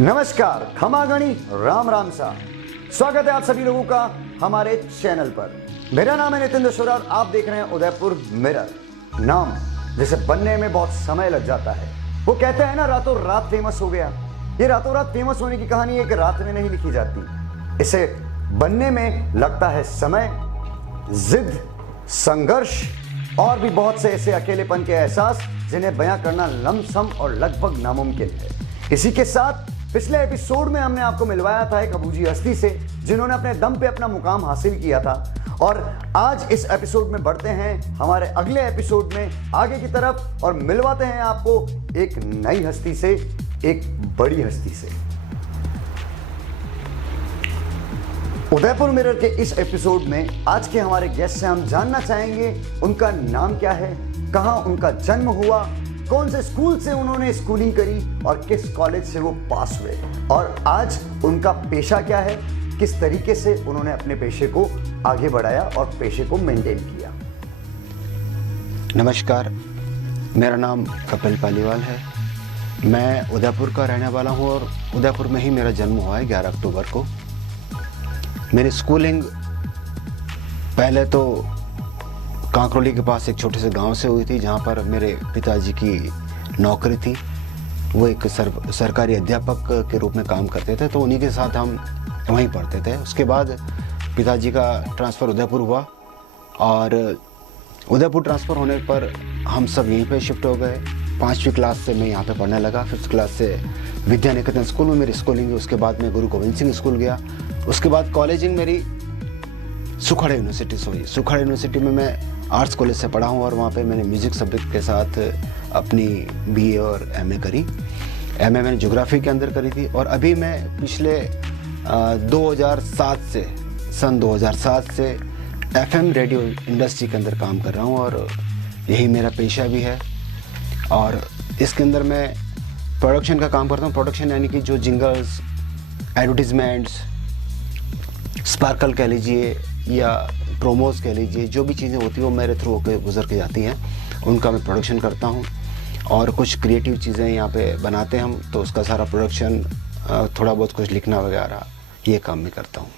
नमस्कार, खमागणी, राम राम सा। स्वागत है आप सभी लोगों का हमारे चैनल पर। मेरा नाम है नितिन दशोरा और आप देख रहे हैं उदयपुर मिरर। नाम जिसे बनने में बहुत समय लग जाता है। वो कहते हैं ना, रातों रात फेमस हो गया। ये रातों रात फेमस होने की कहानी एक रात में नहीं लिखी जाती। इसे बनने में लगता है समय, जिद, संघर्ष और भी बहुत से ऐसे अकेलेपन के एहसास जिन्हें बयां करना लमसम और लगभग नामुमकिन है। इसी के साथ पिछले एपिसोड में हमने आपको मिलवाया था एक अबूझी हस्ती से जिन्होंने अपने दम पे अपना मुकाम हासिल किया था। और आज इस एपिसोड में बढ़ते हैं हमारे अगले एपिसोड में आगे की तरफ और मिलवाते हैं आपको एक नई हस्ती से, एक बड़ी हस्ती से। उदयपुर मिरर के इस एपिसोड में आज के हमारे गेस्ट से हम जानना चाहेंगे उनका नाम क्या है, कहां उनका जन्म हुआ, कौन से स्कूल से उन्होंने स्कूलिंग करी और किस कॉलेज से वो पास हुए, और आज उनका पेशा क्या है, किस तरीके से उन्होंने अपने पेशे को आगे बढ़ाया और पेशे को मेंटेन किया। नमस्कार, मेरा नाम कपिल पालीवाल है। मैं उदयपुर का रहने वाला हूं और उदयपुर में ही मेरा जन्म हुआ है 11 अक्टूबर को। मेरी स्कूलिंग पहले तो कांकरोली के पास एक छोटे से गांव से हुई थी, जहां पर मेरे पिताजी की नौकरी थी। वो एक सरकारी अध्यापक के रूप में काम करते थे, तो उन्हीं के साथ हम वहीं पढ़ते थे। उसके बाद पिताजी का ट्रांसफ़र उदयपुर हुआ और उदयपुर ट्रांसफ़र होने पर हम सब यहीं पे शिफ्ट हो गए। 5वीं क्लास से मैं यहाँ पे पढ़ने लगा। 5th क्लास से विद्या निकेतन स्कूल में मेरी स्कूलिंग हुई। उसके बाद मैं गुरु गोविंद सिंह स्कूल गया। उसके बाद कॉलेजिंग मेरी सुखाड़ा यूनिवर्सिटी से हुई। सुखाड़ा यूनिवर्सिटी में मैं आर्ट्स कॉलेज से पढ़ा हूँ और वहाँ पे मैंने म्यूज़िक सब्जेक्ट के साथ अपनी BA और MA करी। MA मैंने ज्योग्राफी के अंदर करी थी। और अभी मैं पिछले 2007 से FM रेडियो इंडस्ट्री के अंदर काम कर रहा हूँ और यही मेरा पेशा भी है। और इसके अंदर मैं प्रोडक्शन का काम करता हूँ। प्रोडक्शन यानी कि जो जिंगल्स, एडवर्टीजमेंट्स, स्पार्कल कह लीजिए या प्रोमोज कह लीजिए, जो भी चीज़ें होती हैं वो मेरे थ्रू होकर गुजर के जाती हैं, उनका मैं प्रोडक्शन करता हूँ। और कुछ क्रिएटिव चीज़ें यहाँ पे बनाते हैं हम, तो उसका सारा प्रोडक्शन, थोड़ा बहुत कुछ लिखना वगैरह, ये काम मैं करता हूँ।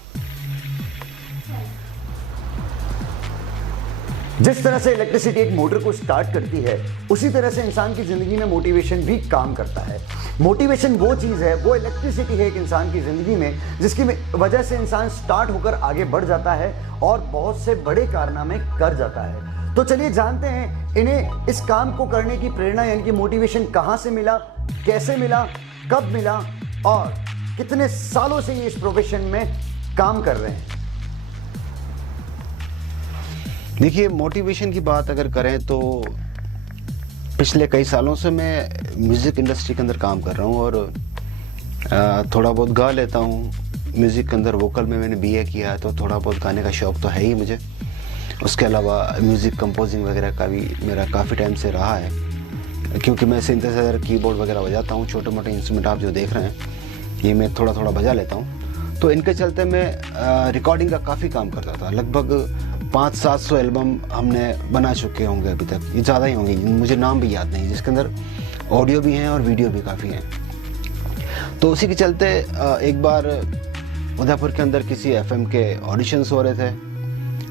जिस तरह से इलेक्ट्रिसिटी एक मोटर को स्टार्ट करती है, उसी तरह से इंसान की जिंदगी में मोटिवेशन भी काम करता है। मोटिवेशन वो चीज़ है, वो इलेक्ट्रिसिटी है एक इंसान की जिंदगी में, जिसकी वजह से इंसान स्टार्ट होकर आगे बढ़ जाता है और बहुत से बड़े कारनामे कर जाता है। तो चलिए जानते हैं इन्हें इस काम को करने की प्रेरणा यानी कि मोटिवेशन कहाँ से मिला, कैसे मिला, कब मिला और कितने सालों से ये इस प्रोफेशन में काम कर रहे हैं। देखिए, मोटिवेशन की बात अगर करें तो पिछले कई सालों से मैं म्यूज़िक इंडस्ट्री के अंदर काम कर रहा हूँ और थोड़ा बहुत गा लेता हूँ। म्यूज़िक के अंदर वोकल में मैंने BA किया है, तो थोड़ा बहुत गाने का शौक़ तो है ही मुझे। उसके अलावा म्यूज़िक कंपोजिंग वगैरह का भी मेरा काफ़ी टाइम से रहा है, क्योंकि मैं सिंथेसाइजर, कीबोर्ड वगैरह बजाता हूँ। छोटे मोटे इंस्ट्रूमेंट आप जो देख रहे हैं ये मैं थोड़ा थोड़ा बजा लेता हूँ। तो इनके चलते मैं रिकॉर्डिंग का काफ़ी काम करता था। लगभग 500-700 एल्बम हमने बना चुके होंगे अभी तक, ये ज़्यादा ही होंगे, मुझे नाम भी याद नहीं, जिसके अंदर ऑडियो भी हैं और वीडियो भी काफ़ी हैं। तो उसी के चलते एक बार उदयपुर के अंदर किसी FM के ऑडिशंस हो रहे थे,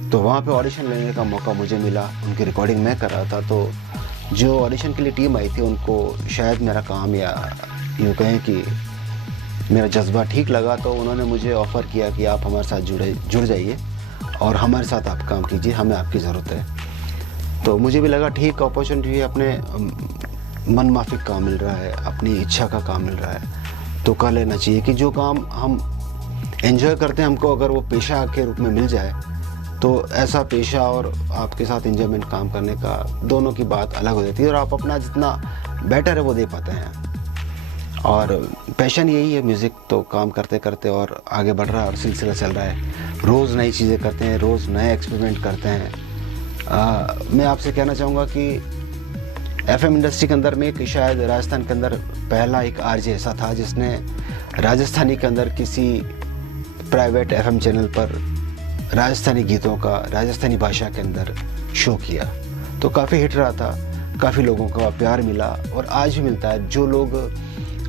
तो वहाँ पे ऑडिशन लेने का मौका मुझे मिला। उनकी रिकॉर्डिंग मैं कर रहा था, तो जो ऑडिशन के लिए टीम आई थी उनको शायद मेरा काम या यूँ कहें कि मेरा जज्बा ठीक लगा, तो उन्होंने मुझे ऑफ़र किया कि आप हमारे साथ जुड़ जाइए और हमारे साथ आप काम कीजिए, हमें आपकी ज़रूरत है। तो मुझे भी लगा ठीक अपॉर्चुनिटी, अपने मन माफिक काम मिल रहा है, अपनी इच्छा का काम मिल रहा है, तो कर लेना चाहिए। कि जो काम हम एंजॉय करते हैं, हमको अगर वो पेशा के रूप में मिल जाए, तो ऐसा पेशा और आपके साथ एंजॉयमेंट काम करने का, दोनों की बात अलग हो जाती है और आप अपना जितना बेटर है वो दे पाते हैं। और पैशन यही है, म्यूज़िक तो काम करते करते और आगे बढ़ रहा है और सिलसिला चल रहा है। रोज़ नई चीज़ें करते हैं, रोज़ नए एक्सपेरिमेंट करते हैं। मैं आपसे कहना चाहूँगा कि FM इंडस्ट्री के अंदर में कि शायद राजस्थान के अंदर पहला एक RJ ऐसा था जिसने राजस्थानी के अंदर किसी प्राइवेट FM चैनल पर राजस्थानी गीतों का राजस्थानी भाषा के अंदर शो किया। तो काफ़ी हिट रहा था, काफ़ी लोगों का प्यार मिला और आज भी मिलता है। जो लोग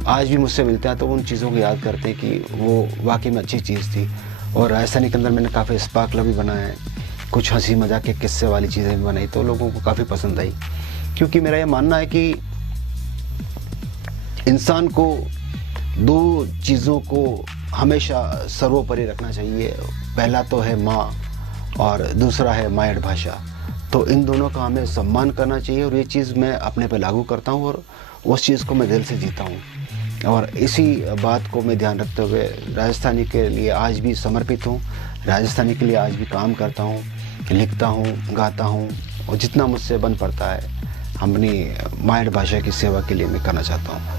आज भी मुझसे मिलते हैं तो उन चीज़ों को याद करते हैं कि वो वाकई में अच्छी चीज़ थी। और राजस्थानी के अंदर मैंने काफ़ी स्पार्कलर भी बनाए हैं, कुछ हंसी मजाक के किस्से वाली चीज़ें भी बनाई, तो लोगों को काफ़ी पसंद आई। क्योंकि मेरा ये मानना है कि इंसान को दो चीज़ों को हमेशा सर्वोपरि रखना चाहिए। पहला तो है माँ और दूसरा है मायट भाषा। तो इन दोनों का हमें सम्मान करना चाहिए और ये चीज़ मैं अपने पे लागू करता हूँ और उस चीज़ को मैं दिल से जीता हूँ। और इसी बात को मैं ध्यान रखते हुए राजस्थानी के लिए आज भी समर्पित हूँ, राजस्थानी के लिए आज भी काम करता हूँ, लिखता हूँ, गाता हूँ और जितना मुझसे बन पड़ता है अपनी मायट भाषा की सेवा के लिए मैं करना चाहता हूँ।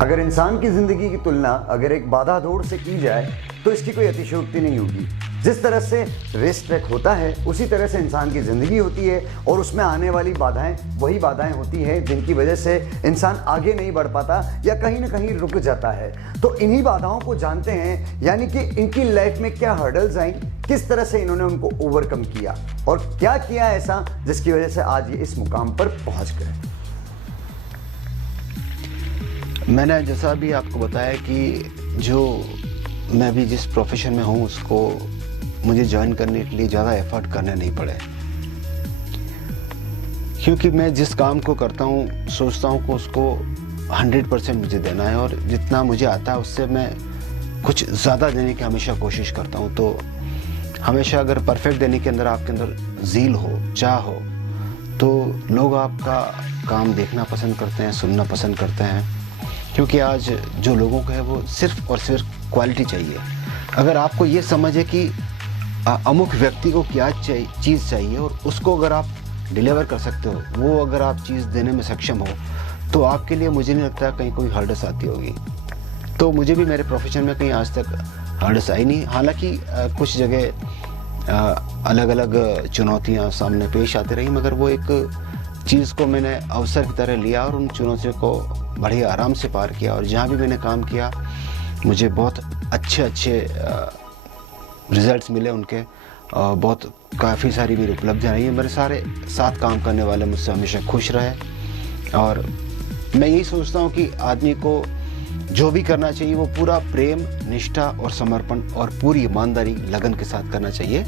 अगर इंसान की जिंदगी की तुलना अगर एक बाधा दौड़ से की जाए तो इसकी कोई अतिशयोक्ति नहीं होगी। जिस तरह से रेस ट्रैक होता है उसी तरह से इंसान की ज़िंदगी होती है और उसमें आने वाली बाधाएं वही बाधाएं होती हैं जिनकी वजह से इंसान आगे नहीं बढ़ पाता या कहीं ना कहीं रुक जाता है। तो इन्हीं बाधाओं को जानते हैं, यानी कि इनकी लाइफ में क्या हर्डल्स आई, किस तरह से इन्होंने उनको ओवरकम किया और क्या किया ऐसा जिसकी वजह से आज ये इस मुकाम पर पहुंच गए। मैंने जैसा भी आपको बताया कि जो मैं भी जिस प्रोफेशन में हूँ उसको मुझे ज्वाइन करने के लिए ज़्यादा एफर्ट करने नहीं पड़े, क्योंकि मैं जिस काम को करता हूँ सोचता हूँ कि उसको 100% मुझे देना है और जितना मुझे आता है उससे मैं कुछ ज़्यादा देने की हमेशा कोशिश करता हूँ। तो हमेशा अगर परफेक्ट देने के अंदर आपके अंदर ज़ील हो, चाह हो, तो लोग आपका काम देखना पसंद करते हैं, सुनना पसंद करते हैं। क्योंकि आज जो लोगों को है वो सिर्फ और सिर्फ क्वालिटी चाहिए। अगर आपको ये समझ है कि अमुक व्यक्ति को क्या चीज़ चाहिए और उसको अगर आप डिलीवर कर सकते हो, वो अगर आप चीज़ देने में सक्षम हो, तो आपके लिए मुझे नहीं लगता कहीं कोई हर्डस आती होगी। तो मुझे भी मेरे प्रोफेशन में कहीं आज तक हर्डस आई नहीं। हालांकि कुछ जगह अलग अलग चुनौतियाँ सामने पेश आती रही, मगर वो एक चीज़ को मैंने अवसर की तरह लिया और उन चुनौतियों को बड़े आराम से पार किया। और जहाँ भी मैंने काम किया मुझे बहुत अच्छे रिजल्ट्स मिले उनके, बहुत काफ़ी सारी मेरी उपलब्धियाँ रही हैं। मेरे सारे साथ काम करने वाले मुझसे हमेशा खुश रहे और मैं यही सोचता हूँ कि आदमी को जो भी करना चाहिए वो पूरा प्रेम, निष्ठा और समर्पण और पूरी ईमानदारी, लगन के साथ करना चाहिए,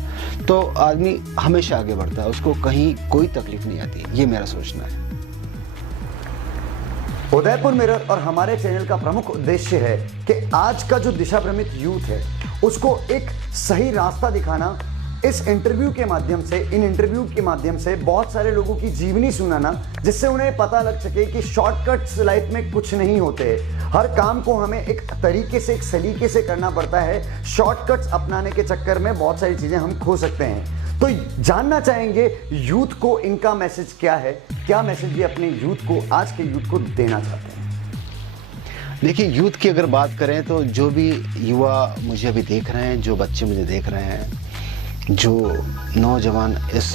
तो आदमी हमेशा आगे बढ़ता है, उसको कहीं कोई तकलीफ नहीं आती। ये मेरा सोचना है। उदयपुर मिरर और हमारे चैनल का प्रमुख उद्देश्य है कि आज का जो दिशा भ्रमित यूथ है उसको एक सही रास्ता दिखाना। इस इंटरव्यू के माध्यम से, इन इंटरव्यू के माध्यम से बहुत सारे लोगों की जीवनी सुनाना, जिससे उन्हें पता लग सके कि शॉर्टकट्स लाइफ में कुछ नहीं होते। हर काम को हमें एक तरीके से, एक सलीके से करना पड़ता है। शॉर्टकट्स अपनाने के चक्कर में बहुत सारी चीजें हम खो सकते हैं। तो जानना चाहेंगे यूथ को इनका मैसेज क्या है, क्या मैसेज ये अपने यूथ को, आज के यूथ को देना चाहते हैं। देखिए, यूथ की अगर बात करें तो जो भी युवा मुझे अभी देख रहे हैं, जो बच्चे मुझे देख रहे हैं, जो नौजवान इस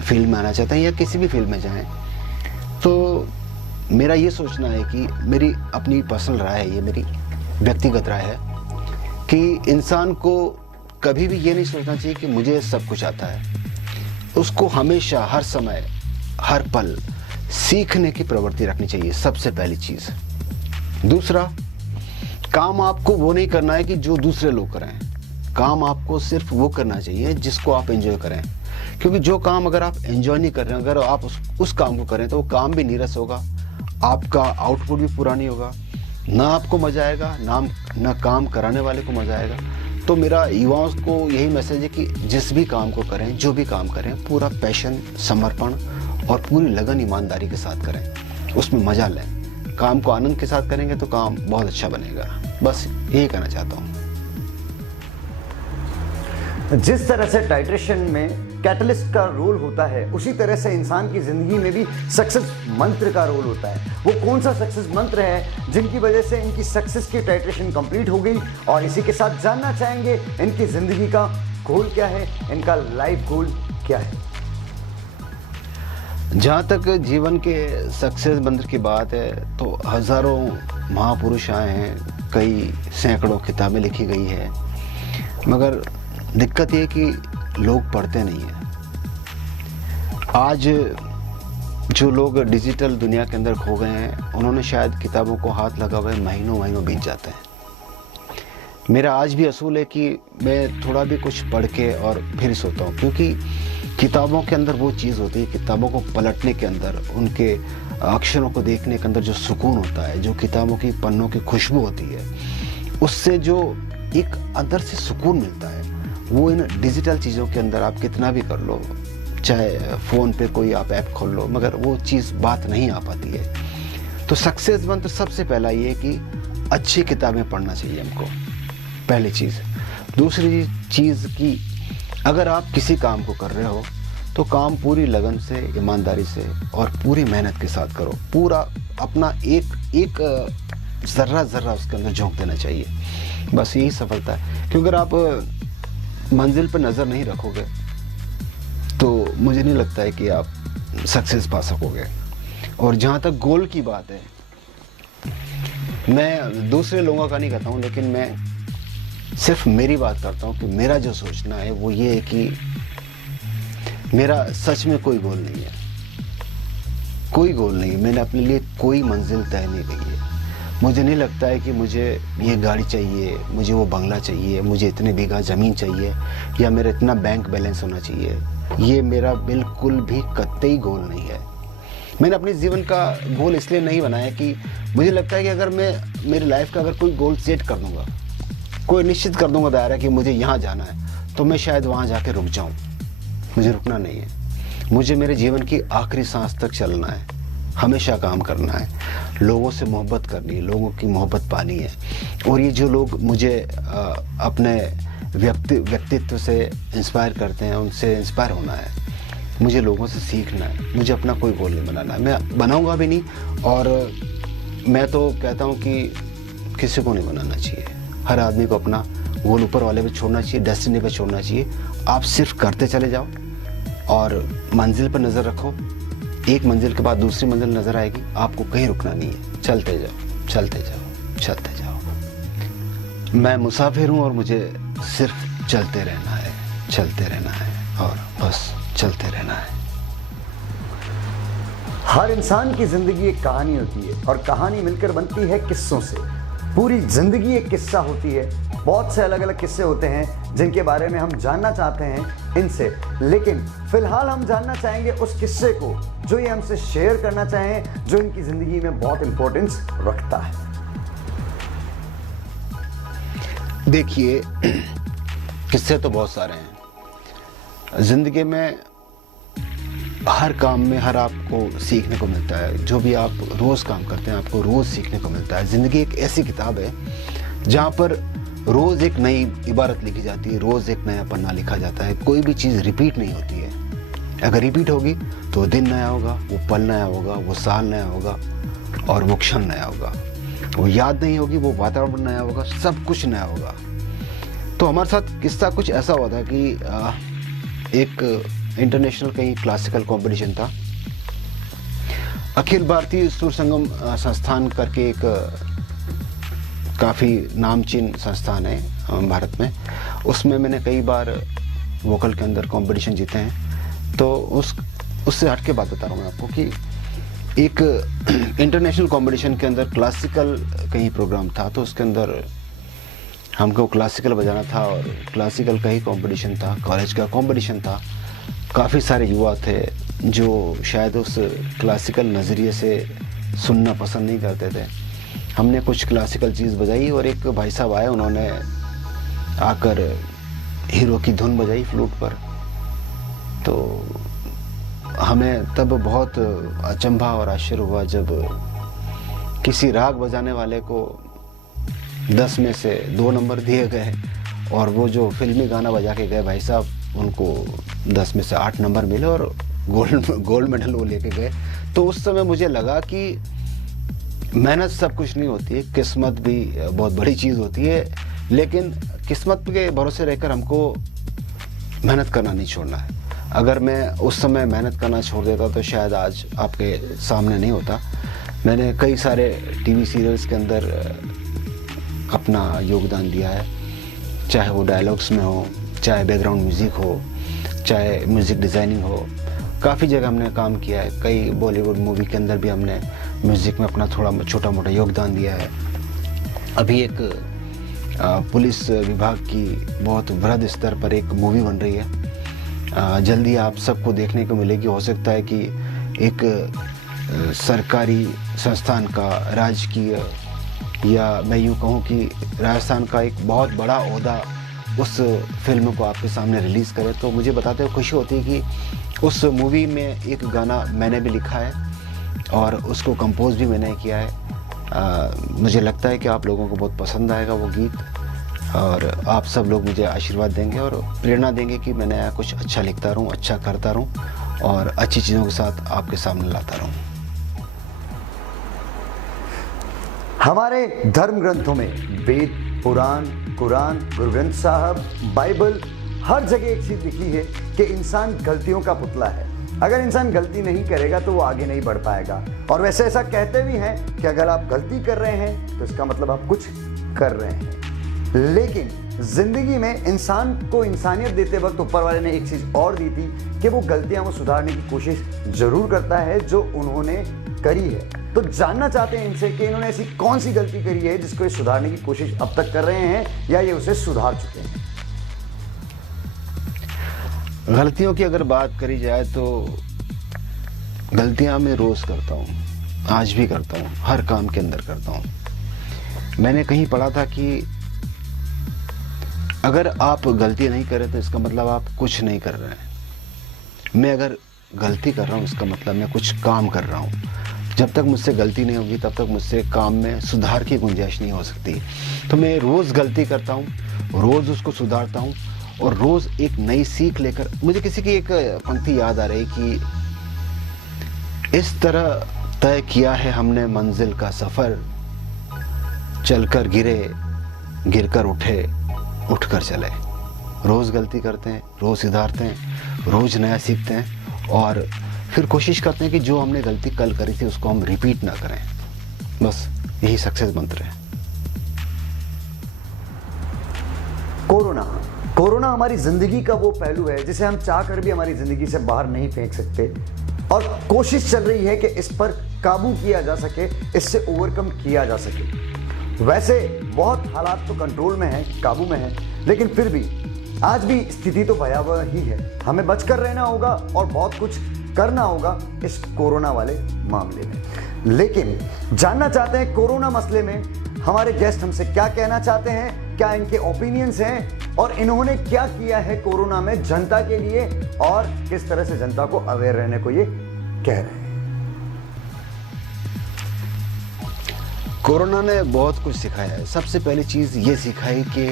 फील्ड में आना चाहते हैं या किसी भी फील्ड में जाएं, तो मेरा ये सोचना है कि मेरी अपनी पर्सनल राय है, ये मेरी व्यक्तिगत राय है कि इंसान को कभी भी ये नहीं सोचना चाहिए कि मुझे सब कुछ आता है। उसको हमेशा, हर समय, हर पल सीखने की प्रवृत्ति रखनी चाहिए, सबसे पहली चीज़। दूसरा, काम आपको वो नहीं करना है कि जो दूसरे लोग करें। काम आपको सिर्फ वो करना चाहिए जिसको आप एंजॉय करें, क्योंकि जो काम अगर आप एंजॉय नहीं कर रहे हैं, अगर आप उस काम को करें तो वो काम भी नीरस होगा, आपका आउटपुट भी पूरा नहीं होगा, ना आपको मजा आएगा, ना काम कराने वाले को मजा आएगा। तो मेरा युवाओं को यही मैसेज है कि जिस भी काम को करें, जो भी काम करें, पूरा पैशन, समर्पण और पूरी लगन, ईमानदारी के साथ करें, उसमें मजा लें। काम को आनंद के साथ करेंगे तो काम बहुत अच्छा बनेगा। बस यही कहना चाहता हूँ। जिस तरह से टाइट्रेशन में कैटलिस्ट का रोल होता है, उसी तरह से इंसान की जिंदगी में भी सक्सेस मंत्र का रोल होता है। वो कौन सा सक्सेस मंत्र है जिनकी वजह से इनकी सक्सेस की टाइट्रेशन कंप्लीट हो गई, और इसी के साथ जानना चाहेंगे इनकी जिंदगी का गोल क्या है, इनका लाइफ गोल क्या है। जहाँ तक जीवन के सक्सेस मंत्र की बात है तो हजारों महापुरुष आए हैं, कई सैकड़ों किताबें लिखी गई है, मगर दिक्कत ये कि लोग पढ़ते नहीं हैं। आज जो लोग डिजिटल दुनिया के अंदर खो गए हैं उन्होंने शायद किताबों को हाथ लगा हुए महीनों महीनों बीत जाते हैं। मेरा आज भी असूल है कि मैं थोड़ा भी कुछ पढ़ के और फिर सोता हूँ, क्योंकि किताबों के अंदर वो चीज़ होती है, किताबों को पलटने के अंदर, उनके अक्षरों को देखने के अंदर जो सुकून होता है, जो किताबों की पन्नों की खुशबू होती है, उससे जो एक अंदर से सुकून मिलता है, वो इन डिजिटल चीज़ों के अंदर आप कितना भी कर लो, चाहे फ़ोन पे कोई आप ऐप खोल लो, मगर वो चीज़ बात नहीं आ पाती है। तो सक्सेस मंत्र सबसे पहला ये है कि अच्छी किताबें पढ़ना चाहिए हमको, पहली चीज़। दूसरी चीज़ कि अगर आप किसी काम को कर रहे हो तो काम पूरी लगन से, ईमानदारी से और पूरी मेहनत के साथ करो। पूरा अपना एक ज़र्रा उसके अंदर झोंक देना चाहिए। बस यही सफलता है। क्योंकि अगर आप मंजिल पर नज़र नहीं रखोगे तो मुझे नहीं लगता है कि आप सक्सेस पा सकोगे। और जहाँ तक गोल की बात है, मैं दूसरे लोगों का नहीं कहता हूँ, लेकिन मैं सिर्फ मेरी बात करता हूँ कि मेरा जो सोचना है वो ये है कि मेरा सच में कोई गोल नहीं है, कोई गोल नहीं। मैंने अपने लिए कोई मंजिल तय नहीं की है। मुझे नहीं लगता है कि मुझे ये गाड़ी चाहिए, मुझे वो बंगला चाहिए, मुझे इतने बीघा ज़मीन चाहिए या मेरा इतना बैंक बैलेंस होना चाहिए। ये मेरा बिल्कुल भी कतई गोल नहीं है। मैंने अपने जीवन का गोल इसलिए नहीं बनाया कि मुझे लगता है कि अगर मैं मेरी लाइफ का अगर कोई गोल सेट कर दूँगा, कोई निश्चित कर दूँगा दायरा कि मुझे यहाँ जाना है, तो मैं शायद वहाँ जाके रुक जाऊँ। मुझे रुकना नहीं है। मुझे मेरे जीवन की आखिरी सांस तक चलना है, हमेशा काम करना है, लोगों से मोहब्बत करनी है, लोगों की मोहब्बत पानी है। और ये जो लोग मुझे अपने व्यक्तित्व से इंस्पायर करते हैं, उनसे इंस्पायर होना है। मुझे लोगों से सीखना है। मुझे अपना कोई गोल नहीं बनाना है, मैं बनाऊंगा भी नहीं। और मैं तो कहता हूँ कि किसी को नहीं बनाना चाहिए। हर आदमी को अपना गोल ऊपर वाले पे छोड़ना चाहिए, डेस्टिनी पे छोड़ना चाहिए। आप सिर्फ करते चले जाओ और मंजिल पर नज़र रखो। एक मंजिल के बाद दूसरी मंजिल नज़र आएगी, आपको कहीं रुकना नहीं है। चलते जाओ, चलते जाओ, चलते जाओ। मैं मुसाफिर हूँ और मुझे सिर्फ चलते रहना है, चलते रहना है और बस चलते रहना है। हर इंसान की जिंदगी एक कहानी होती है और कहानी मिलकर बनती है किस्सों से। पूरी जिंदगी एक किस्सा होती है। बहुत से अलग अलग किस्से होते हैं जिनके बारे में हम जानना चाहते हैं इनसे, लेकिन फिलहाल हम जानना चाहेंगे उस किस्से को जो ये हमसे शेयर करना चाहें, जो इनकी जिंदगी में बहुत इंपॉर्टेंस रखता है। देखिए, किस्से तो बहुत सारे हैं जिंदगी में। हर काम में हर आपको सीखने को मिलता है। जो भी आप रोज़ काम करते हैं आपको रोज़ सीखने को मिलता है। ज़िंदगी एक ऐसी किताब है जहाँ पर रोज़ एक नई इबारत लिखी जाती है, रोज़ एक नया पन्ना लिखा जाता है। कोई भी चीज़ रिपीट नहीं होती है। अगर रिपीट होगी तो दिन नया होगा, वो पल नया होगा, वो साल नया होगा और वो क्षण नया होगा। वो याद नहीं होगी, वो वातावरण नया होगा, सब कुछ नया होगा। तो हमारे साथ किस्सा कुछ ऐसा हुआ था कि एक इंटरनेशनल कहीं क्लासिकल कंपटीशन था। अखिल भारतीय सुर संगम संस्थान करके एक काफ़ी नामचीन संस्थान है भारत में। उसमें मैंने कई बार वोकल के अंदर कंपटीशन जीते हैं। तो उससे हट के बात बता रहा हूँ मैं आपको कि एक इंटरनेशनल कंपटीशन के अंदर क्लासिकल कहीं प्रोग्राम था। तो उसके अंदर हमको क्लासिकल बजाना था और क्लासिकल का ही कंपटीशन था, कॉलेज का कंपटीशन था। काफ़ी सारे युवा थे जो शायद उस क्लासिकल नज़रिए से सुनना पसंद नहीं करते थे। हमने कुछ क्लासिकल चीज़ बजाई और एक भाई साहब आए, उन्होंने आकर हीरो की धुन बजाई फ्लूट पर। तो हमें तब बहुत अचंभा और आश्चर्य हुआ जब किसी राग बजाने वाले को 10 में से 2 नंबर दिए गए और वो जो फिल्मी गाना बजा के गए भाई साहब, उनको 10 में से 8 नंबर मिले और गोल्ड मेडल वो लेके गए। तो उस समय मुझे लगा कि मेहनत सब कुछ नहीं होती है, किस्मत भी बहुत बड़ी चीज़ होती है। लेकिन किस्मत के भरोसे रहकर हमको मेहनत करना नहीं छोड़ना है। अगर मैं उस समय मेहनत करना छोड़ देता तो शायद आज आपके सामने नहीं होता। मैंने कई सारे टीवी सीरियल्स के अंदर अपना योगदान दिया है, चाहे वो डायलॉग्स में हो, चाहे बैकग्राउंड म्यूज़िक हो, चाहे म्यूज़िक डिज़ाइनिंग हो। काफ़ी जगह हमने काम किया है, कई बॉलीवुड मूवी के अंदर भी हमने म्यूज़िक में अपना थोड़ा छोटा मोटा योगदान दिया है। अभी एक पुलिस विभाग की बहुत वृहद स्तर पर एक मूवी बन रही है, जल्दी आप सबको देखने को मिलेगी। हो सकता है कि एक सरकारी संस्थान का, राजकीय, या मैं यूँ कहूँ कि राजस्थान का एक बहुत बड़ा ओहदा उस फिल्म को आपके सामने रिलीज़ करे, तो मुझे बताते हुए खुशी होती है कि उस मूवी में एक गाना मैंने भी लिखा है और उसको कंपोज भी मैंने किया है। मुझे लगता है कि आप लोगों को बहुत पसंद आएगा वो गीत, और आप सब लोग मुझे आशीर्वाद देंगे और प्रेरणा देंगे कि मैं नया कुछ अच्छा लिखता रहूं, अच्छा करता रहूं और अच्छी चीज़ों के साथ आपके सामने लाता रहूं। हमारे धर्म ग्रंथों में वेद, पुराण, कुरान, गुरु ग्रंथ साहब, बाइबल, हर जगह एक चीज लिखी है कि इंसान गलतियों का पुतला है। अगर इंसान गलती नहीं करेगा तो वो आगे नहीं बढ़ पाएगा। और वैसे ऐसा कहते भी हैं कि अगर आप गलती कर रहे हैं तो इसका मतलब आप कुछ कर रहे हैं। लेकिन जिंदगी में इंसान को इंसानियत देते वक्त ऊपर वाले ने एक चीज और दी थी कि वो गलतियां वो सुधारने की कोशिश जरूर करता है जो उन्होंने करी है। तो जानना चाहते हैं इनसे कि इन्होंने ऐसी कौन सी गलती करी है जिसको ये सुधारने की कोशिश अब तक कर रहे हैं या ये उसे सुधार चुके हैं। गलतियों की अगर बात करी जाए तो गलतियां मैं रोज करता हूँ, आज भी करता हूँ, हर काम के अंदर करता हूँ। मैंने कहीं पढ़ा था कि अगर आप गलती नहीं कर रहे तो इसका मतलब आप कुछ नहीं कर रहे हैं। मैं अगर गलती कर रहा हूँ इसका मतलब मैं कुछ काम कर रहा हूँ। जब तक मुझसे गलती नहीं होगी तब तक मुझसे काम में सुधार की गुंजाइश नहीं हो सकती। तो मैं रोज़ गलती करता हूँ, रोज़ उसको सुधारता हूँ और रोज़ एक नई सीख लेकर। मुझे किसी की एक पंक्ति याद आ रही कि इस तरह तय किया है हमने मंजिल का सफ़र, चलकर गिरे, गिरकर उठे, उठकर चले। रोज़ गलती करते हैं, रोज़ सुधारते हैं, रोज़ नया सीखते हैं और फिर कोशिश करते हैं कि जो हमने गलती कल करी थी उसको हम रिपीट ना करें। बस यही सक्सेस मंत्र है। कोरोना हमारी जिंदगी का वो पहलू है जिसे हम चाहकर भी हमारी जिंदगी से बाहर नहीं फेंक सकते और कोशिश चल रही है कि इस पर काबू किया जा सके, इससे ओवरकम किया जा सके। वैसे बहुत हालात तो कंट्रोल में है, काबू में है, लेकिन फिर भी आज भी स्थिति तो भयावह ही है। हमें बचकर रहना होगा और बहुत कुछ करना होगा इस कोरोना वाले मामले में। लेकिन जानना चाहते हैं कोरोना मसले में हमारे गेस्ट हमसे क्या कहना चाहते हैं, क्या इनके ओपिनियंस हैं और इन्होंने क्या किया है कोरोना में जनता के लिए और किस तरह से जनता को अवेयर रहने को ये कह रहे हैं। कोरोना ने बहुत कुछ सिखाया है। सबसे पहली चीज़ ये सिखाई कि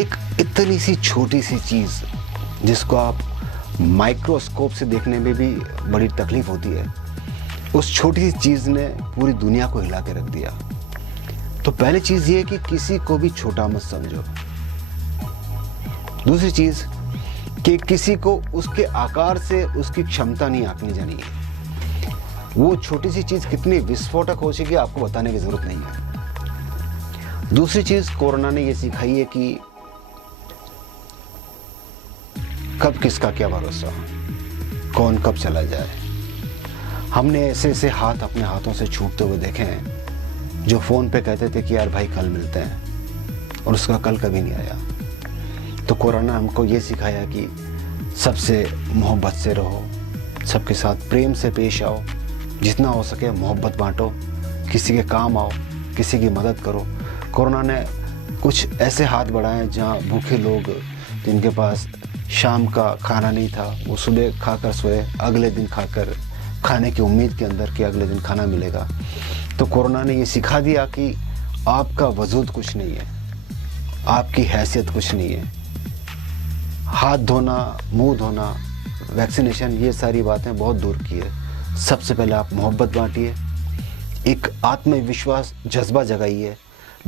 एक इतनी सी छोटी सी चीज़ जिसको आप माइक्रोस्कोप से देखने में भी बड़ी तकलीफ होती है, उस छोटी सी चीज़ ने पूरी दुनिया को हिला के रख दिया। तो पहली चीज़ ये कि किसी को भी छोटा मत समझो। दूसरी चीज़ कि किसी को उसके आकार से उसकी क्षमता नहीं आंकनी जानी है। वो छोटी सी चीज़ कितनी विस्फोटक हो सके आपको बताने की ज़रूरत नहीं है। दूसरी चीज़ कोरोना ने ये सिखाई है कि कब किसका क्या भरोसा, कौन कब चला जाए। हमने ऐसे ऐसे हाथ अपने हाथों से छूटते हुए देखे हैं जो फ़ोन पे कहते थे कि यार भाई कल मिलते हैं और उसका कल कभी नहीं आया। तो कोरोना हमको ये सिखाया कि सबसे मोहब्बत से रहो, सबके साथ प्रेम से पेश आओ, जितना हो सके मोहब्बत बांटो, किसी के काम आओ, किसी की मदद करो। कोरोना ने कुछ ऐसे हाथ बढ़ाए जहाँ भूखे लोग जिनके पास शाम का खाना नहीं था, वो सुबह खाकर सोए, अगले दिन खाकर खाने की उम्मीद के अंदर कि अगले दिन खाना मिलेगा। तो कोरोना ने ये सिखा दिया कि आपका वजूद कुछ नहीं है, आपकी हैसियत कुछ नहीं है। हाथ धोना, मुंह धोना, वैक्सीनेशन, ये सारी बातें बहुत दूर की है। सबसे पहले आप मोहब्बत बांटिए, एक आत्मविश्वास जज्बा जगाइए,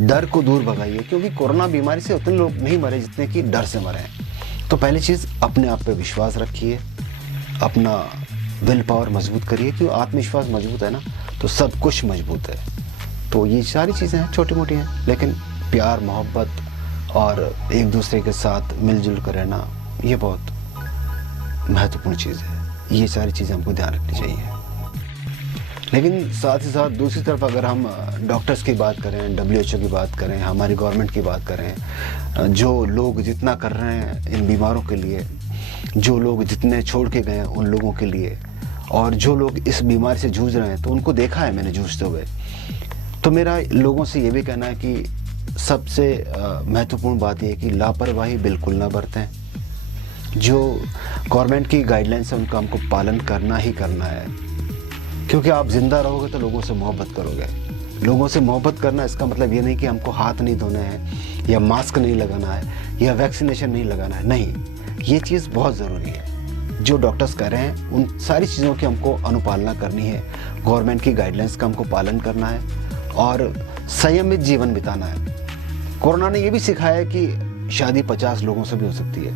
डर को दूर भगाइए, क्योंकि कोरोना बीमारी से उतने लोग नहीं मरे जितने कि डर से मरे हैं। तो पहली चीज़ अपने आप पे विश्वास रखिए, अपना विल पावर मजबूत करिए, क्योंकि आत्मविश्वास मजबूत है ना तो सब कुछ मजबूत है। तो ये सारी चीज़ें हैं, छोटी मोटी हैं, लेकिन प्यार, मोहब्बत और एक दूसरे के साथ मिलजुल कर रहना ये बहुत महत्वपूर्ण चीज़ है। ये सारी चीज़ें हमको ध्यान रखनी चाहिए। लेकिन साथ ही साथ दूसरी तरफ अगर हम डॉक्टर्स की बात करें, WHO की बात करें, हमारी गवर्नमेंट की बात करें, जो लोग जितना कर रहे हैं इन बीमारों के लिए, जो लोग जितने छोड़ के गए हैं उन लोगों के लिए, और जो लोग इस बीमारी से जूझ रहे हैं तो उनको देखा है मैंने जूझते हुए। तो मेरा लोगों से ये भी कहना है कि सबसे महत्वपूर्ण बात यह है कि लापरवाही बिल्कुल ना बरतें। जो गवर्नमेंट की गाइडलाइंस है उनका हमको पालन करना ही करना है, क्योंकि आप जिंदा रहोगे तो लोगों से मोहब्बत करोगे। लोगों से मोहब्बत करना इसका मतलब ये नहीं कि हमको हाथ नहीं धोने हैं या मास्क नहीं लगाना है या वैक्सीनेशन नहीं लगाना है। नहीं, ये चीज़ बहुत ज़रूरी है। जो डॉक्टर्स कह रहे हैं उन सारी चीज़ों की हमको अनुपालना करनी है, गवर्नमेंट की गाइडलाइंस का हमको पालन करना है और संयमित जीवन बिताना है। कोरोना ने ये भी सिखाया है कि शादी 50 लोगों से भी हो सकती है,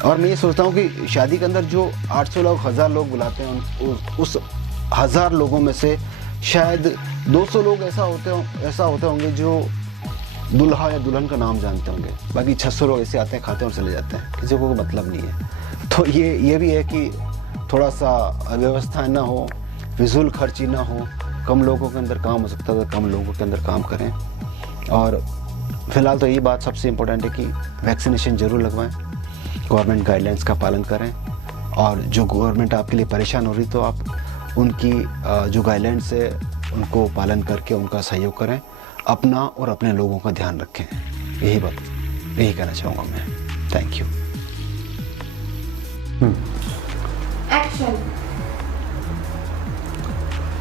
और मैं ये सोचता हूँ कि शादी के अंदर जो 800 लोग 1000 लोग बुलाते हैं उस 1000 लोगों में से शायद 200 लोग ऐसा होते होंगे जो दूल्हा या दुल्हन का नाम जानते होंगे, बाकी 600 लोग ऐसे आते हैं, खाते हैं और चले जाते हैं, किसी को कोई मतलब नहीं है। तो ये भी है कि थोड़ा सा अव्यवस्था ना हो, फिजूल खर्ची ना हो, कम लोगों के अंदर काम हो सकता है तो कम लोगों के अंदर काम करें। और फिलहाल तो ये बात सबसे इम्पोर्टेंट है कि वैक्सीनेशन ज़रूर लगवाएं, गवर्नमेंट गाइडलाइंस का पालन करें, और जो गवर्नमेंट आपके लिए परेशान हो रही तो आप उनकी जो गाइडलाइंस है उनको पालन करके उनका सहयोग करें, अपना और अपने लोगों का ध्यान रखें। यही कहना चाहूँगा मैं। Thank you. एक्शन।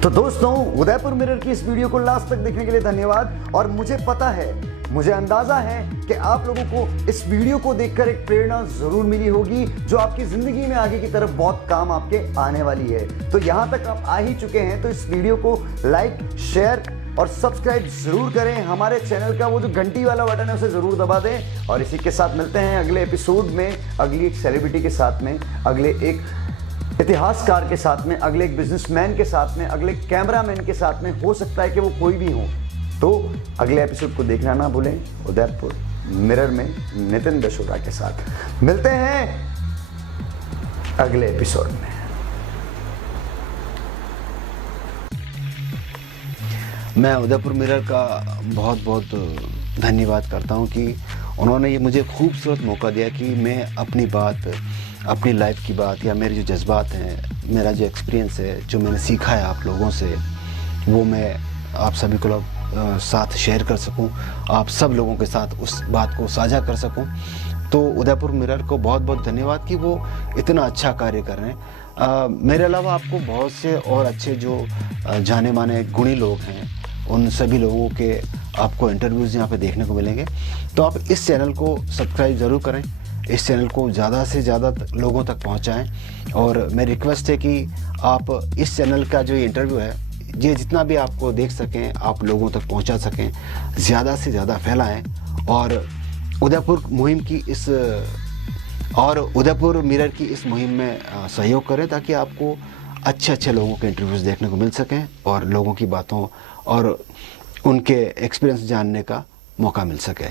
तो दोस्तों, उदयपुर मिरर की इस वीडियो को लास्ट तक देखने के लिए धन्यवाद। और मुझे पता है, मुझे अंदाजा है कि आप लोगों को इस वीडियो को देखकर एक प्रेरणा जरूर मिली होगी जो आपकी जिंदगी में आगे की तरफ बहुत काम आपके आने वाली है। तो यहां तक आप आ ही चुके हैं तो इस वीडियो को लाइक, शेयर और सब्सक्राइब जरूर करें। हमारे चैनल का वो जो घंटी वाला बटन है उसे जरूर दबा दें। और इसी के साथ मिलते हैं अगले एपिसोड में, अगली एक सेलिब्रिटी के साथ में, अगले एक इतिहासकार के साथ में, अगले एक बिजनेसमैन के साथ में, अगले कैमरामैन के साथ में। हो सकता है कि वो कोई भी हो। तो अगले एपिसोड को देखना ना भूलें। उदयपुर मिरर में नितिन दशोरा के साथ मिलते हैं अगले एपिसोड में। मैं उदयपुर मिरर का बहुत बहुत धन्यवाद करता हूं कि उन्होंने ये मुझे खूबसूरत मौका दिया कि मैं अपनी बात, अपनी लाइफ की बात या मेरे जो जज्बात हैं, मेरा जो एक्सपीरियंस है, जो मैंने सीखा है आप लोगों से, वो मैं आप सभी को साथ शेयर कर सकूं, आप सब लोगों के साथ उस बात को साझा कर सकूं। तो उदयपुर मिरर को बहुत बहुत धन्यवाद कि वो इतना अच्छा कार्य कर रहे हैं। मेरे अलावा आपको बहुत से और अच्छे जो जाने माने गुणी लोग हैं, उन सभी लोगों के आपको इंटरव्यूज़ यहाँ पे देखने को मिलेंगे। तो आप इस चैनल को सब्सक्राइब ज़रूर करें, इस चैनल को ज़्यादा से ज़्यादा लोगों तक पहुँचाएँ। और मेरी रिक्वेस्ट है कि आप इस चैनल का जो ये इंटरव्यू है, ये जितना भी आपको देख सकें, आप लोगों तक पहुँचा सकें, ज़्यादा से ज़्यादा फैलाएँ। और उदयपुर मुहिम की उदयपुर मिरर की इस मुहिम में सहयोग करें, ताकि आपको अच्छे अच्छे लोगों के इंटरव्यूज़ देखने को मिल सकें और लोगों की बातों और उनके एक्सपीरियंस जानने का मौका मिल सके।